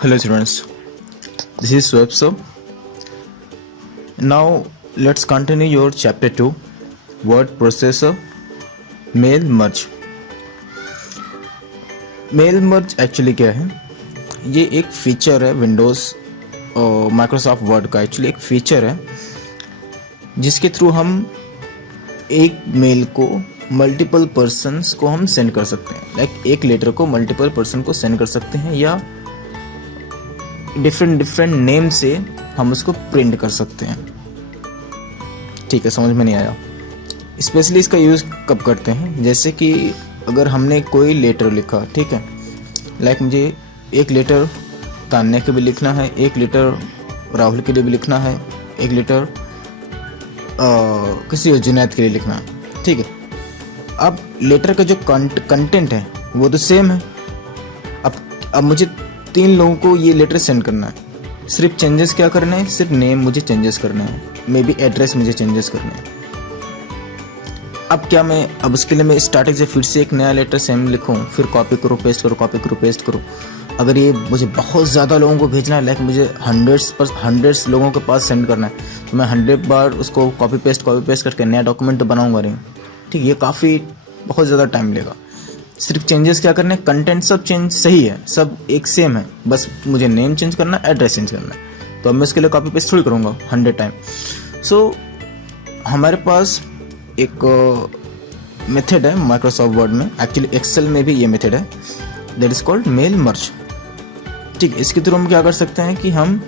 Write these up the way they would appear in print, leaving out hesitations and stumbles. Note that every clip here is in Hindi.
Hello students, this is Swepso. Now let's continue your chapter 2, word processor, mail merge. Mail merge actually क्या है? ये एक फीचर है विंडोज़ और माइक्रोसॉफ्ट वर्ड का. एक्चुअली एक फीचर है जिसके थ्रू हम एक मेल को मल्टीपल पर्सन्स को हम सेंड कर सकते हैं. लाइक एक लेटर को मल्टीपल पर्सन को सेंड कर सकते हैं या डिफरेंट नेम से हम उसको प्रिंट कर सकते हैं. ठीक है, समझ में नहीं आया? स्पेशली इसका यूज़ कब करते हैं? जैसे कि अगर हमने कोई लेटर लिखा, ठीक है, लाइक मुझे एक लेटर तान्या के भी लिखना है, एक लेटर राहुल के लिए भी लिखना है, एक लेटर किसी और जुनैद के लिए लिखना है. ठीक है, अब लेटर का जो कंटेंट है वो तो सेम है. अब मुझे 3 लोगों को ये लेटर सेंड करना है. सिर्फ चेंजेस क्या करने हैं? सिर्फ नेम मुझे चेंजेस करने हैं, मे बी एड्रेस मुझे चेंजेस करने हैं. अब उसके लिए मैं स्टार्टिंग से फिर से एक नया लेटर सेम लिखूँ, फिर कॉपी करो पेस्ट करो. अगर ये मुझे बहुत ज़्यादा लोगों को भेजना है, लाइक मुझे हंड्रेड्स लोगों के पास सेंड करना है, तो मैं 100 बार उसको कॉपी पेस्ट करके नया डॉक्यूमेंट तो बनाऊंगा नहीं. ठीक, ये बहुत ज़्यादा टाइम लेगा. सिर्फ चेंजेस क्या करने हैं? कंटेंट सब चेंज सही है, सब एक सेम है, बस मुझे नेम चेंज करना है, एड्रेस चेंज करना है. तो अब मैं इसके लिए कॉपी पेस्ट थोड़ी करूँगा 100 टाइम. सो हमारे पास एक मेथड है माइक्रोसॉफ्ट वर्ड में, एक्चुअली एक्सेल में भी ये मेथड है, that is called mail merge. ठीक, इसके थ्रू हम क्या कर सकते हैं कि हम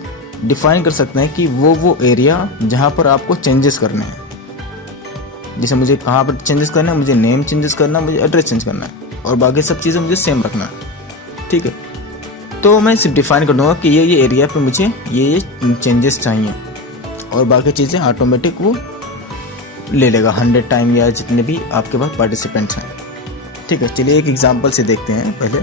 डिफाइन कर सकते हैं कि वो एरिया जहाँ पर आपको चेंजेस करने हैं. जैसे मुझे कहाँ पर चेंजेस करना है, मुझे नेम चेंजेस करना है, मुझे एड्रेस चेंज करना है, और बाकी सब चीज़ें मुझे सेम रखना है. ठीक है, तो मैं सिर्फ डिफाइन कर दूँगा कि ये एरिया पे मुझे ये चेंजेस चाहिए, और बाकी चीज़ें ऑटोमेटिक वो ले लेगा 100 टाइम या जितने भी आपके पास पार्टिसिपेंट्स हैं. ठीक है, चलिए एक एग्जांपल से देखते हैं पहले.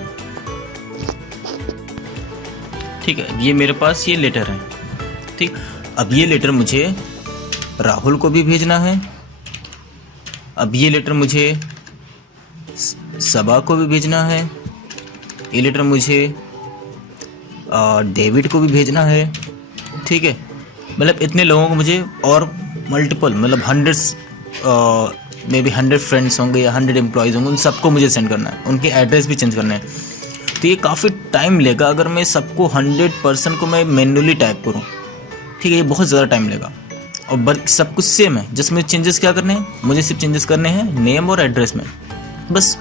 ठीक है, ये मेरे पास ये लेटर है. ठीक, अब ये लेटर मुझे राहुल को भी भेजना है, अब ये लेटर मुझे सबा को भी भेजना है, ये लेटर मुझे डेविड को भी भेजना है. ठीक है, मतलब इतने लोगों को मुझे, और मल्टीपल मतलब हंड्रेड्स मे बी 100 फ्रेंड्स होंगे या 100 एम्प्लॉयज़ होंगे, उन सबको मुझे सेंड करना है, उनके एड्रेस भी चेंज करना है. तो ये काफ़ी टाइम लेगा अगर मैं सबको 100% को मैं मैन्युअली टाइप करूँ. ठीक है, ये बहुत ज़्यादा टाइम लेगा, और बल्कि सब कुछ सेम है. जस्ट मुझे चेंजेस क्या करने हैं? मुझे सिर्फ चेंजेस करने हैं नेम और एड्रेस में, बस.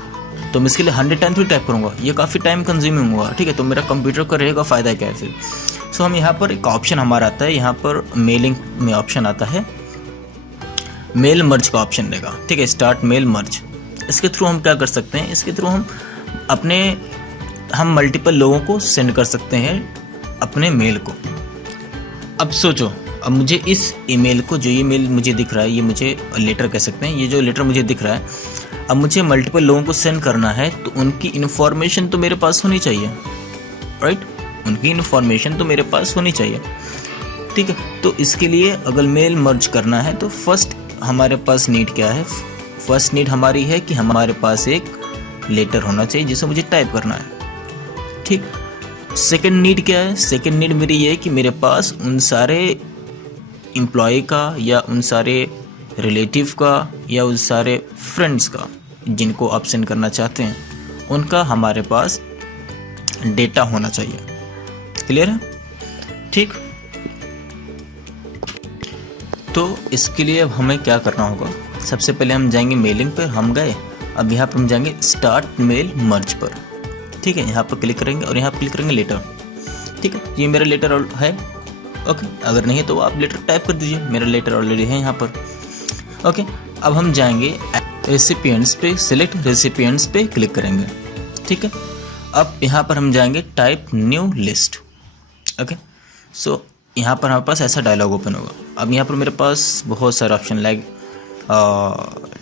तो मैं इसके लिए 100 टाइम थोड़ी टाइप करूँगा, ये काफ़ी टाइम कंज्यूमिंग होगा. ठीक है, तो मेरा कंप्यूटर का रहेगा फ़ायदा क्या है फिर? सो हम यहाँ पर एक ऑप्शन हमारा आता है, यहाँ पर मेलिंग में ऑप्शन आता है, मेल मर्ज का ऑप्शन रहेगा. ठीक है, स्टार्ट मेल मर्ज. इसके थ्रू हम क्या कर सकते हैं? इसके थ्रू हम मल्टीपल लोगों को सेंड कर सकते हैं अपने मेल को. अब सोचो, अब मुझे इस ईमेल को, जो ये मेल मुझे दिख रहा है, ये मुझे लेटर कह सकते हैं, ये जो लेटर मुझे दिख रहा है, अब मुझे मल्टीपल लोगों को सेंड करना है, तो उनकी इन्फॉर्मेशन तो मेरे पास होनी चाहिए, राइट? उनकी इन्फॉर्मेशन तो मेरे पास होनी चाहिए. ठीक है, तो इसके लिए अगर मेल मर्ज करना है तो फर्स्ट हमारे पास नीड क्या है? फर्स्ट नीड हमारी है कि हमारे पास एक लेटर होना चाहिए जिसे मुझे टाइप करना है. ठीक, सेकंड नीड क्या है? सेकंड नीड मेरी ये है कि मेरे पास उन सारे एम्प्लॉय का या उन सारे रिलेटिव का या उन सारे फ्रेंड्स का जिनको आप सेंड करना चाहते हैं, उनका हमारे पास डेटा होना चाहिए. क्लियर है? ठीक, तो इसके लिए अब हमें क्या करना होगा? सबसे पहले हम जाएंगे मेलिंग पर, हम गए. अब यहाँ पर हम जाएंगे स्टार्ट मेल मर्ज पर. ठीक है, यहाँ पर क्लिक करेंगे और यहाँ पर क्लिक करेंगे लेटर. ठीक है, ये मेरा लेटर है. ओके, अगर नहीं है तो आप लेटर टाइप कर दीजिए, मेरा लेटर ऑलरेडी है यहाँ पर. ओके, अब हम जाएंगे रेसिपिएंट्स पे, सिलेक्ट रेसिपिएंट्स पे क्लिक करेंगे. ठीक है, अब यहाँ पर हम जाएंगे टाइप न्यू लिस्ट. ओके, सो यहाँ पर हमारे पास ऐसा डायलॉग ओपन होगा. अब यहाँ पर मेरे पास बहुत सारे option, like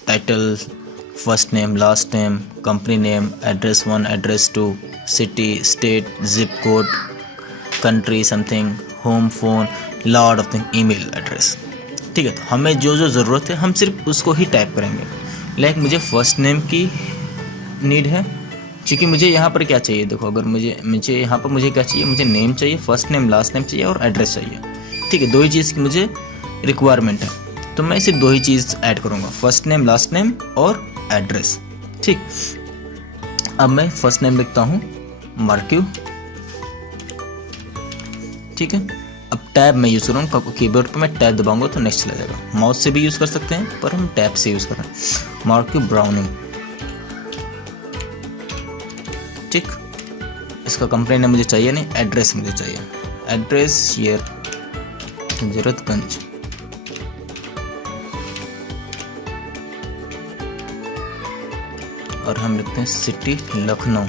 title, first name, last name, company name, address 1, address 2, city, state, zip code, country something, home phone, lot of thing, email address. ठीक है, तो हमें जो ज़रूरत है हम सिर्फ उसको ही टाइप करेंगे. लाइक मुझे फर्स्ट नेम की नीड है, क्योंकि मुझे यहाँ पर क्या चाहिए, देखो अगर मुझे यहाँ पर मुझे क्या चाहिए, मुझे नेम चाहिए, फर्स्ट नेम लास्ट नेम चाहिए और एड्रेस चाहिए। ठीक है, दो ही चीज़ की मुझे रिक्वायरमेंट है, तो मैं सिर्फ दो ही चीज़ ऐड करूँगा, फर्स्ट नेम लास्ट नेम और एड्रेस। ठीक, अब मैं फर्स्ट नेम लिखता हूँ मार्क्यू। ठीक है, अब टैब मैं यूज़ करूँगा, कीबोर्ड पर मैं टैब दबाऊंगा तो नेक्स्ट चला जाएगा। माउस से भी यूज़ कर सकते हैं पर हम टैब से यूज़ कर रहे हैं। Marquee browning. ठीक, इसका कंप्लेन है मुझे चाहिए नहीं, एड्रेस मुझे चाहिए। Address share Hazratganj. और हम लिखते हैं सिटी लखनऊ।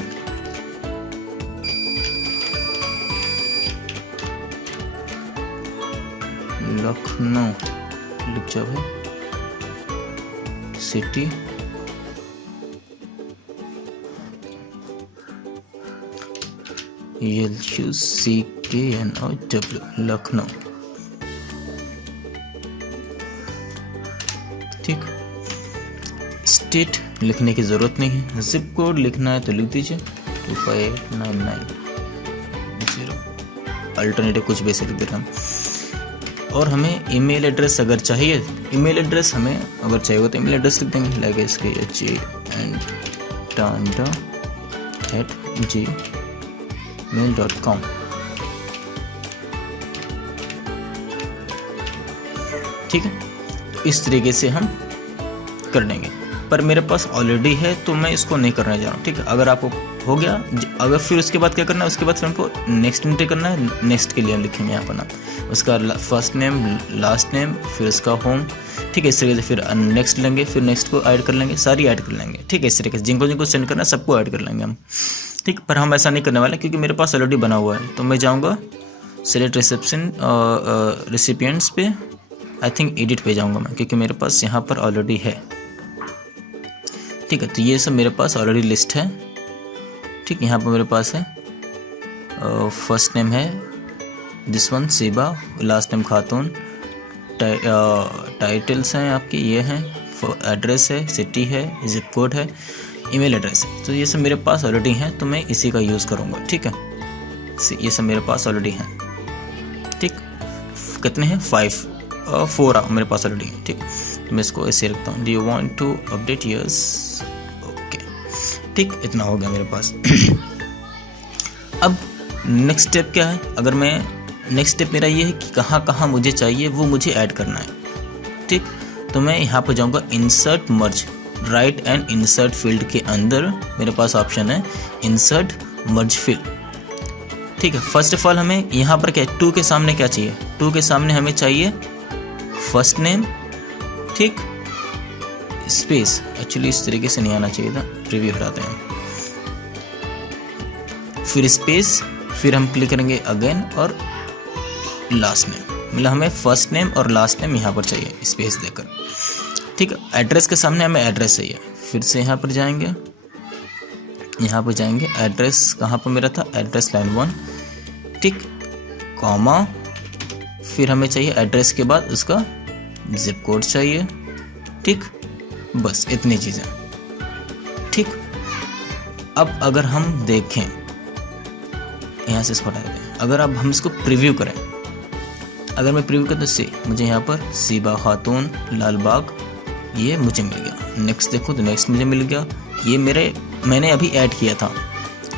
लखनऊ लिख जाओ भाई, सिटी LUCKNOW लखनऊ। ठीक, स्टेट लिखने की ज़रूरत नहीं है, जिप कोड लिखना है तो लिख दीजिए 25899 अल्टरनेटिव कुछ भी ऐसे लिख देता हूँ। और हमें ईमेल एड्रेस अगर चाहिए, ईमेल एड्रेस हमें अगर चाहिए हो तो ईमेल एड्रेस लिख देंगे, लाइक इसके HANDA@gmail.com। ठीक है, इस तरीके से हम कर देंगे, पर मेरे पास ऑलरेडी है तो मैं इसको नहीं करने जा रहा हूँ। ठीक है, अगर आपको हो गया, अगर फिर उसके बाद क्या करना है, उसके बाद फिर हमको नेक्स्ट एंट्री करना है। नेक्स्ट के लिए हम लिखेंगे यहाँ पर नाम, उसका फर्स्ट नेम लास्ट नेम फिर उसका होम। ठीक है, इस तरीके से फिर नेक्स्ट लेंगे, फिर नेक्स्ट को ऐड कर लेंगे, सारी ऐड कर लेंगे। ठीक है, इस तरीके से जिनको सेंड करना है सबको ऐड कर लेंगे हम। ठीक, पर हम ऐसा नहीं करने वाले क्योंकि मेरे पास ऑलरेडी बना हुआ है। तो मैं जाऊँगा सेलेक्ट रिसेप्शन रेसिपिएंट्स पे, आई थिंक एडिट पे जाऊँगा मैं, क्योंकि मेरे पास यहाँ पर ऑलरेडी है। ठीक है, तो ये सब मेरे पास ऑलरेडी लिस्ट है। ठीक, यहाँ पर मेरे पास है फर्स्ट नेम है this one Siba, last name Khatoon, titles हैं आपके ये हैं, एड्रेस है, सिटी है, जिप कोड है, ईमेल एड्रेस है। तो ये सब मेरे पास ऑलरेडी हैं तो मैं इसी का यूज़ करूँगा। ठीक है, ये सब मेरे पास ऑलरेडी हैं। ठीक, कितने हैं 4 मेरे पास ऑलरेडी हैं। ठीक, तो मैं इसको ऐसे रखता हूँ, do you want to update yes, okay. ठीक, इतना हो गया मेरे पास। अब नेक्स्ट स्टेप क्या है, अगर मैं नेक्स्ट स्टेप मेरा ये है कि कहाँ कहाँ मुझे चाहिए वो मुझे ऐड करना है। ठीक, तो मैं यहाँ पर जाऊँगा insert merge, right and insert field के अंदर मेरे पास ऑप्शन है इंसर्ट मर्ज फील्ड। ठीक है, फर्स्ट ऑफ ऑल हमें यहाँ पर क्या है, 2 के सामने क्या चाहिए, 2 के सामने हमें चाहिए फर्स्ट नेम। ठीक, स्पेस, एक्चुअली इस तरीके से नहीं आना चाहिए था, प्रीव्यू हटाते हैं, फिर स्पेस, फिर हम क्लिक करेंगे अगेन और लास्ट नेम, मतलब हमें फर्स्ट नेम और लास्ट नेम यहाँ पर चाहिए स्पेस देकर। ठीक है, एड्रेस के सामने हमें एड्रेस चाहिए, फिर से यहाँ पर जाएंगे, एड्रेस कहाँ पर मेरा था, एड्रेस लाइन 1। ठीक, कॉमा, फिर हमें चाहिए एड्रेस के बाद उसका जिप कोड चाहिए। ठीक, बस इतनी चीज़ें। ठीक, अब अगर हम देखें, यहाँ से इसको हटा देते हैं, अगर अब हम इसको प्रीव्यू करें, अगर मैं प्रीव्यू करता तो मुझे यहाँ पर सीबा खातून लालबाग ये मुझे मिल गया। नेक्स्ट देखो तो नेक्स्ट मुझे मिल गया, ये मैंने अभी ऐड किया था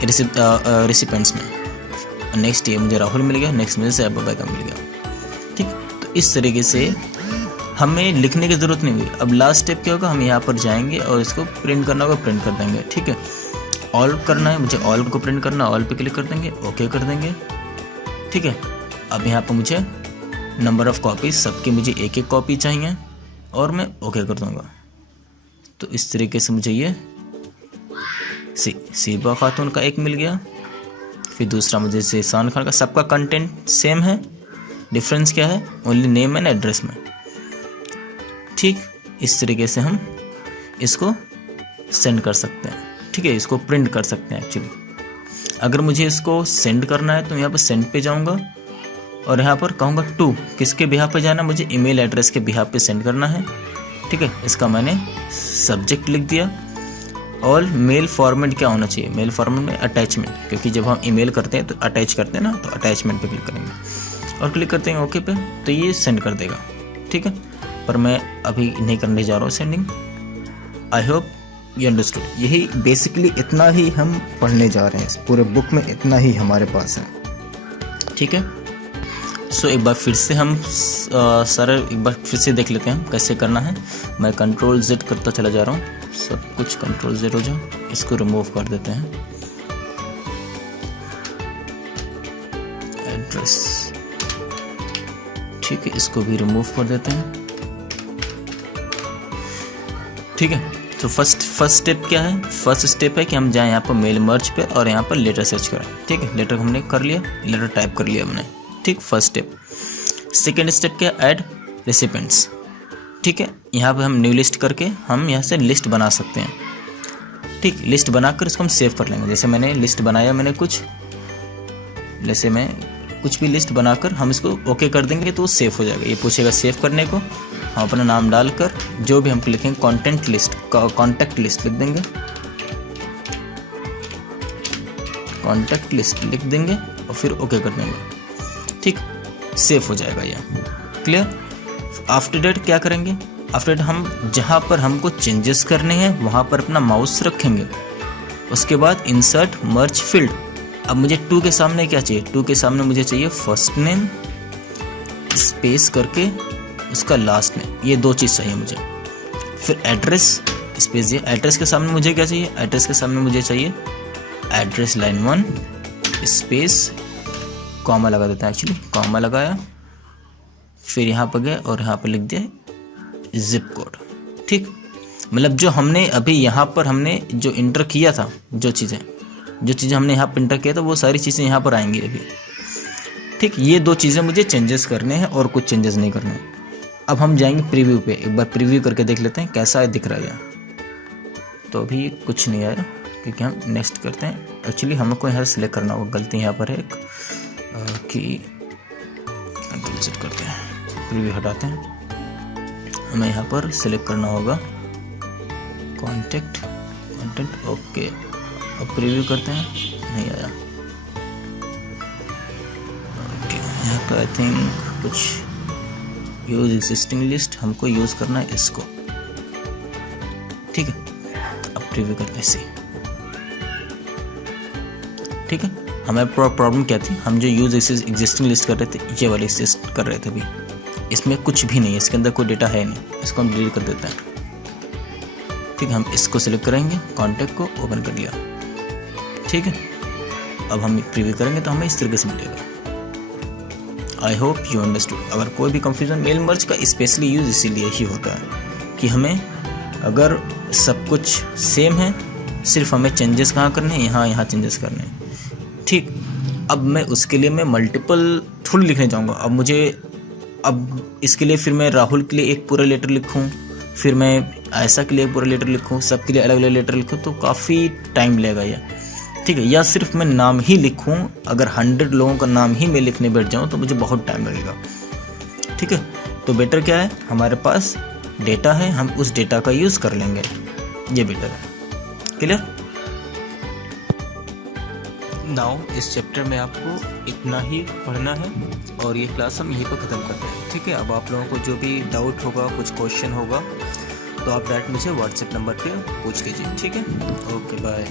रेसिपेंट्स में। नेक्स्ट ये मुझे राहुल मिल गया, नेक्स्ट मुझे सैब का मिल गया। ठीक, तो इस तरीके से हमें लिखने की ज़रूरत नहीं हुई। अब लास्ट स्टेप क्या होगा, हम यहाँ पर जाएंगे और इसको प्रिंट करना होगा, प्रिंट कर देंगे। ठीक है, ऑल करना है मुझे, ऑल को प्रिंट करना, ऑल पे क्लिक कर देंगे, ओके कर देंगे। ठीक है, अब यहाँ पर मुझे नंबर ऑफ़ कॉपीज सबकी मुझे 1-1 कॉपी चाहिए और मैं ओके कर दूँगा। तो इस तरीके से मुझे ये सीबा खातून का 1 मिल गया, फिर दूसरा मुझे ज़ीशान खान का। सबका कंटेंट सेम है, डिफरेंस क्या है, ओनली नेम एंड एड्रेस में। ठीक, इस तरीके से हम इसको सेंड कर सकते हैं। ठीक है, इसको प्रिंट कर सकते हैं। एक्चुअली अगर मुझे इसको सेंड करना है तो यहाँ पर सेंड पे जाऊँगा और यहाँ पर कहूँगा टू, किसके बिहाफ पे जाना, मुझे ईमेल एड्रेस के बिहाफ पे सेंड करना है। ठीक है, इसका मैंने सब्जेक्ट लिख दिया ऑल मेल फॉर्मेट क्या होना चाहिए, मेल फॉर्मेट में अटैचमेंट, क्योंकि जब हम ईमेल करते हैं तो अटैच करते हैं ना, तो अटैचमेंट पे क्लिक करेंगे और क्लिक करते हैं ओके पे, तो ये सेंड कर देगा। ठीक है, पर मैं अभी नहीं करने जा रहा हूँ sending. I hope you understood. यही बेसिकली इतना ही हम पढ़ने जा रहे हैं, इस पूरे बुक में इतना ही हमारे पास है। ठीक है, सो एक बार फिर से हम सारा एक बार फिर से देख लेते हैं कैसे करना है। मैं कंट्रोल Z करता चला जा रहा हूँ, सब कुछ कंट्रोल Z हो जाए। इसको रिमूव कर देते हैं, एड्रेस, ठीक है, इसको भी रिमूव कर देते हैं। ठीक है, तो फर्स्ट स्टेप क्या है, फर्स्ट स्टेप है कि हम जाएं यहाँ पर मेल मर्ज पे और यहाँ पर लेटर सर्च करें। ठीक है, लेटर हमने कर लिया, लेटर टाइप कर लिया हमने। ठीक, फर्स्ट स्टेप। सेकेंड स्टेप क्या, ऐड रेसिपेंट्स। ठीक है, यहाँ पे हम न्यू लिस्ट करके हम यहाँ से लिस्ट बना सकते हैं। ठीक, लिस्ट बनाकर इसको हम सेव कर लेंगे। जैसे मैंने लिस्ट बनाया, मैंने कुछ, जैसे मैं कुछ भी लिस्ट बनाकर हम इसको ओके कर देंगे तो वो सेव हो जाएगा। ये पूछेगा सेव करने को, हम अपना नाम डालकर जो भी हमको लिखेंगे, कॉन्टेंट लिस्ट, कॉन्टैक्ट लिस्ट लिख देंगे, कॉन्टैक्ट लिस्ट लिख देंगे और फिर ओके कर देंगे। ठीक, सेव हो जाएगा ये। क्लियर। आफ्टर डेट क्या करेंगे, आफ्टर डेट हम जहाँ पर हमको चेंजेस करने हैं वहाँ पर अपना माउस रखेंगे। उसके बाद इंसर्ट मर्ज फील्ड। अब मुझे 2 के सामने क्या चाहिए, 2 के सामने मुझे चाहिए फर्स्ट नेम स्पेस करके उसका लास्ट नेम, ये 2 चीज़ चाहिए मुझे। फिर एड्रेस स्पेस, ये एड्रेस के सामने मुझे क्या चाहिए, एड्रेस के सामने मुझे चाहिए एड्रेस लाइन 1 स्पेस, कॉमा लगा देता है, एक्चुअली कॉमा लगाया, फिर यहाँ पर गए और यहाँ पर लिख दिया जिप कोड। ठीक, मतलब जो हमने अभी यहाँ पर हमने जो इंटर किया था, जो चीज़ें हमने यहाँ पर इंटर किया था वो सारी चीज़ें यहाँ पर आएंगी अभी। ठीक, ये 2 चीज़ें मुझे चेंजेस करने हैं और कुछ चेंजेस नहीं करने हैं। अब हम जाएंगे प्रीव्यू पे, एक बार प्रीव्यू करके देख लेते हैं कैसा दिख रहा है। तो अभी कुछ नहीं आया क्योंकि हम नेक्स्ट करते हैं। एक्चुअली हमको यहाँ सेलेक्ट करना होगा, गलती यहाँ पर है एक कि कंट्रोल Z करते हैं, प्रीव्यू हटाते हैं, हमें यहाँ पर सिलेक्ट करना होगा कंटेंट। ओके, अब प्रीव्यू करते हैं, नहीं आया। ओके, यहाँ पर आई थिंक कुछ यूज एग्जिस्टिंग लिस्ट, हमको यूज करना है इसको। ठीक है, अब प्रीव्यू करते हैं इसे। ठीक है, हमें प्रॉब्लम क्या थी, हम जो यूज एग्जिस्टिंग लिस्ट कर रहे थे, ये वाली लिस्ट कर रहे थे अभी, इसमें कुछ भी नहीं है, इसके अंदर कोई डेटा है नहीं, इसको हम डिलीट कर देते हैं। ठीक है, हम इसको सिलेक्ट करेंगे, कॉन्टैक्ट को ओपन कर लिया। ठीक है, अब हम प्रीव्यू करेंगे तो हमें इस तरीके से मिलेगा। I hope you understood. अगर कोई भी कंफ्यूजन, मेल मर्ज का स्पेशली यूज इसीलिए ही होता है कि हमें अगर सब कुछ सेम है, सिर्फ हमें चेंजेस कहाँ करने हैं, यहाँ चेंजेस करने हैं। ठीक, अब मैं उसके लिए मैं मल्टीपल थोड़ी लिखने जाऊँगा। अब इसके लिए फिर मैं राहुल के लिए एक पूरा लेटर लिखूँ, फिर मैं ऐसा के लिए पूरा लेटर लिखूँ, सबके लिए अलग अलग लेटर लिखूँ, तो काफ़ी टाइम लगेगा ये। ठीक है, या सिर्फ मैं नाम ही लिखूँ, अगर 100 लोगों का नाम ही मैं लिखने बैठ जाऊँ तो मुझे बहुत टाइम लगेगा। ठीक है, तो बेटर क्या है, हमारे पास डेटा है, हम उस डेटा का यूज़ कर लेंगे, ये बेटर है। क्लियर। नाउ इस चैप्टर में आपको इतना ही पढ़ना है और ये क्लास हम यहीं पर ख़त्म करते हैं। ठीक है, अब आप लोगों को जो भी डाउट होगा, कुछ क्वेश्चन होगा, तो आप डायरेक्ट मुझे व्हाट्सएप नंबर पे पूछ लीजिए। ठीक है, ओके बाय।